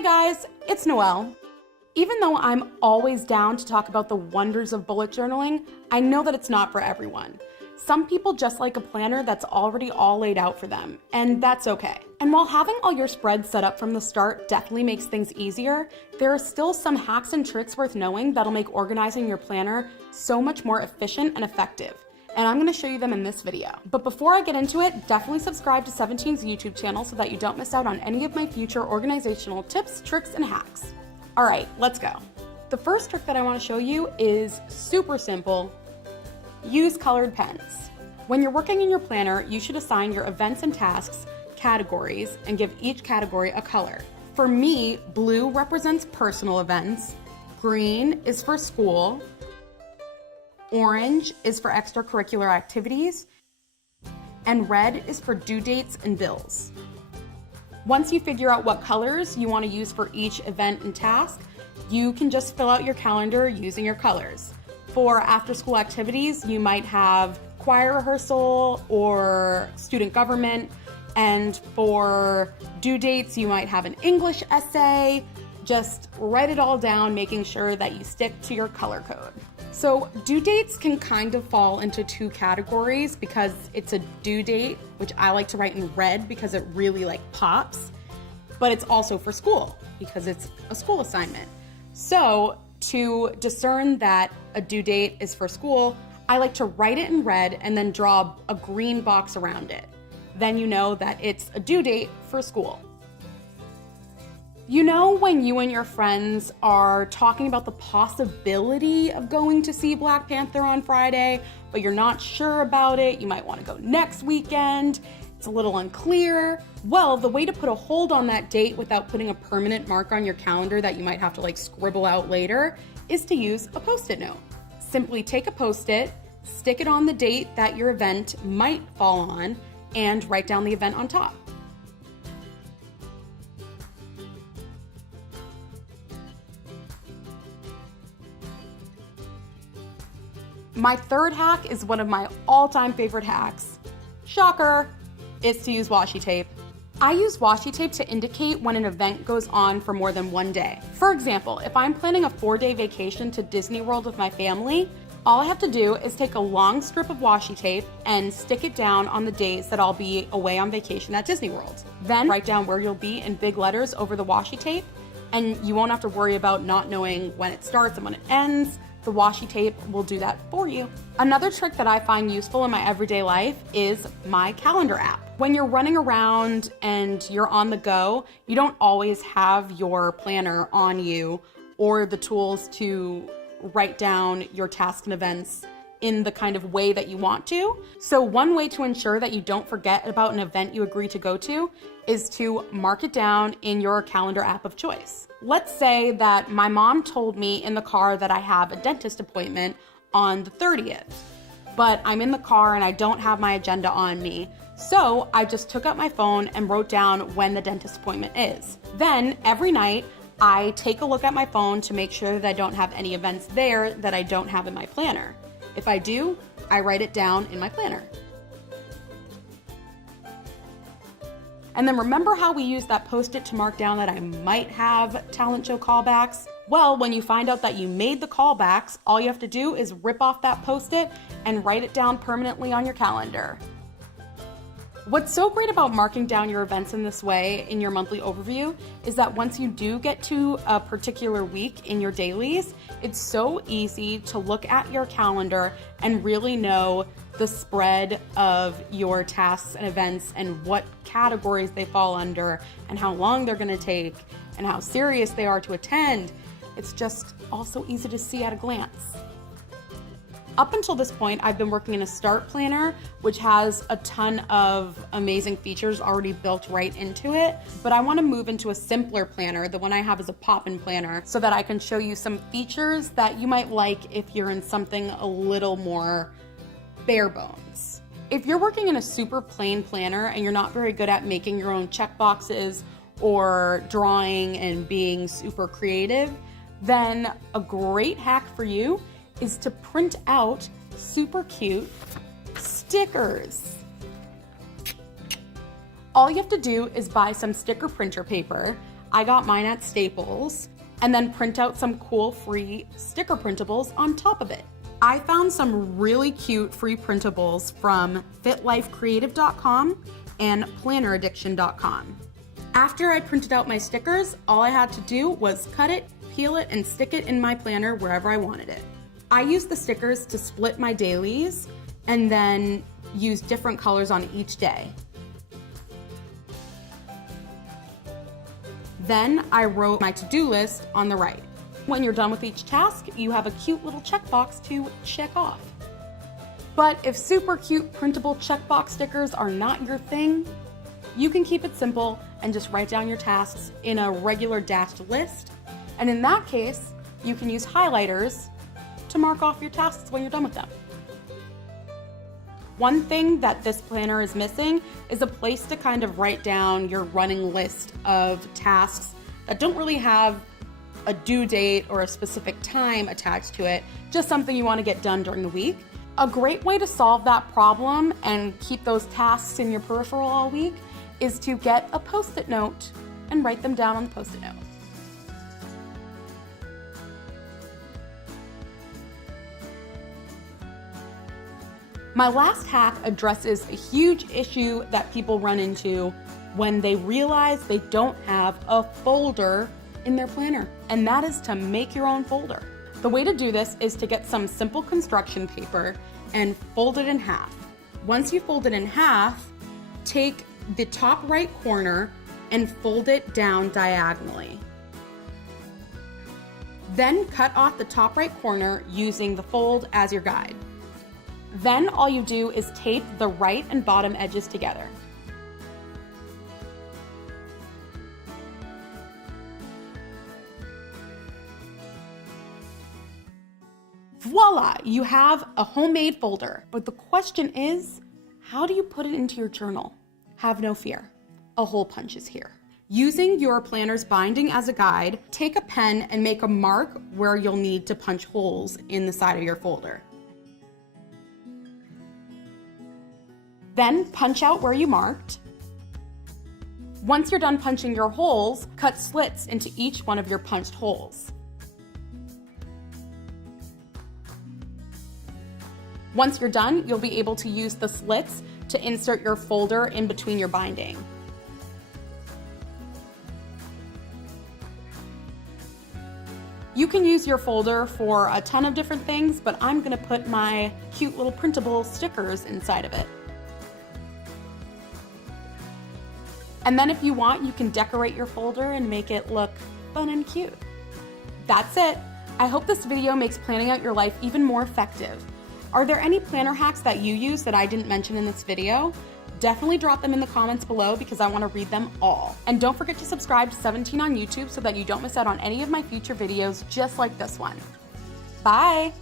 Hey guys, it's Noelle. Even though I'm always down to talk about the wonders of bullet journaling, I know that it's not for everyone. Some people just like a planner that's already all laid out for them, and that's okay. And while having all your spreads set up from the start definitely makes things easier, there are still some hacks and tricks worth knowing that'll make organizing your planner so much more efficient and effective. And I'm gonna show you them in this video. But before I get into it, definitely subscribe to 17's YouTube channel so that you don't miss out on any of my future organizational tips, tricks, and hacks. All right, let's go. The first trick that I wanna show you is super simple. Use colored pens. When you're working in your planner, you should assign your events and tasks categories and give each category a color. For me, blue represents personal events, green is for school, orange is for extracurricular activities, and red is for due dates and bills. Once you figure out what colors you want to use for each event and task, you can just fill out your calendar using your colors. For after-school activities, you might have choir rehearsal or student government, and for due dates, you might have an English essay. Just write it all down, making sure that you stick to your color code. So due dates can kind of fall into two categories because it's a due date, which I like to write in red because it really pops, but it's also for school because it's a school assignment. So to discern that a due date is for school, I like to write it in red and then draw a green box around it. Then you know that it's a due date for school. You know when you and your friends are talking about the possibility of going to see Black Panther on Friday, but you're not sure about it, you might want to go next weekend, it's a little unclear. Well, the way to put a hold on that date without putting a permanent mark on your calendar that you might have to scribble out later is to use a Post-it note. Simply take a Post-it, stick it on the date that your event might fall on, and write down the event on top. My third hack is one of my all-time favorite hacks. Shocker, it's to use washi tape. I use washi tape to indicate when an event goes on for more than one day. For example, if I'm planning a 4-day vacation to Disney World with my family, all I have to do is take a long strip of washi tape and stick it down on the days that I'll be away on vacation at Disney World. Then write down where you'll be in big letters over the washi tape, and you won't have to worry about not knowing when it starts and when it ends. The washi tape will do that for you. Another trick that I find useful in my everyday life is my calendar app. When you're running around and you're on the go, you don't always have your planner on you or the tools to write down your tasks and events in the kind of way that you want to. So one way to ensure that you don't forget about an event you agree to go to is to mark it down in your calendar app of choice. Let's say that my mom told me in the car that I have a dentist appointment on the 30th, but I'm in the car and I don't have my agenda on me. So I just took out my phone and wrote down when the dentist appointment is. Then every night, I take a look at my phone to make sure that I don't have any events there that I don't have in my planner. If I do, I write it down in my planner. And then remember how we used that Post-it to mark down that I might have talent show callbacks? Well, when you find out that you made the callbacks, all you have to do is rip off that Post-it and write it down permanently on your calendar. What's so great about marking down your events in this way in your monthly overview is that once you do get to a particular week in your dailies, it's so easy to look at your calendar and really know the spread of your tasks and events and what categories they fall under and how long they're going to take and how serious they are to attend. It's just also easy to see at a glance. Up until this point, I've been working in a start planner, which has a ton of amazing features already built right into it. But I want to move into a simpler planner. The one I have is a pop-in planner so that I can show you some features that you might like if you're in something a little more bare bones. If you're working in a super plain planner and you're not very good at making your own checkboxes or drawing and being super creative, then a great hack for you is to print out super cute stickers. All you have to do is buy some sticker printer paper. I got mine at Staples, and then print out some cool free sticker printables on top of it. I found some really cute free printables from fitlifecreative.com and planneraddiction.com. After I printed out my stickers, all I had to do was cut it, peel it, and stick it in my planner wherever I wanted it. I used the stickers to split my dailies and then use different colors on each day. Then I wrote my to-do list on the right. When you're done with each task, you have a cute little checkbox to check off. But if super cute printable checkbox stickers are not your thing, you can keep it simple and just write down your tasks in a regular dashed list. And in that case, you can use highlighters to mark off your tasks when you're done with them. One thing that this planner is missing is a place to kind of write down your running list of tasks that don't really have a due date or a specific time attached to it, just something you want to get done during the week. A great way to solve that problem and keep those tasks in your peripheral all week is to get a Post-it note and write them down on the Post-it note. My last hack addresses a huge issue that people run into when they realize they don't have a folder in their planner, and that is to make your own folder. The way to do this is to get some simple construction paper and fold it in half. Once you fold it in half, take the top right corner and fold it down diagonally. Then cut off the top right corner using the fold as your guide. Then all you do is tape the right and bottom edges together. Voila, you have a homemade folder. But the question is, how do you put it into your journal? Have no fear, a hole punch is here. Using your planner's binding as a guide, take a pen and make a mark where you'll need to punch holes in the side of your folder. Then punch out where you marked. Once you're done punching your holes, cut slits into each one of your punched holes. Once you're done, you'll be able to use the slits to insert your folder in between your binding. You can use your folder for a ton of different things, but I'm gonna put my cute little printable stickers inside of it. And then if you want, you can decorate your folder and make it look fun and cute. That's it. I hope this video makes planning out your life even more effective. Are there any planner hacks that you use that I didn't mention in this video? Definitely drop them in the comments below because I want to read them all. And don't forget to subscribe to 17 on YouTube so that you don't miss out on any of my future videos just like this one. Bye!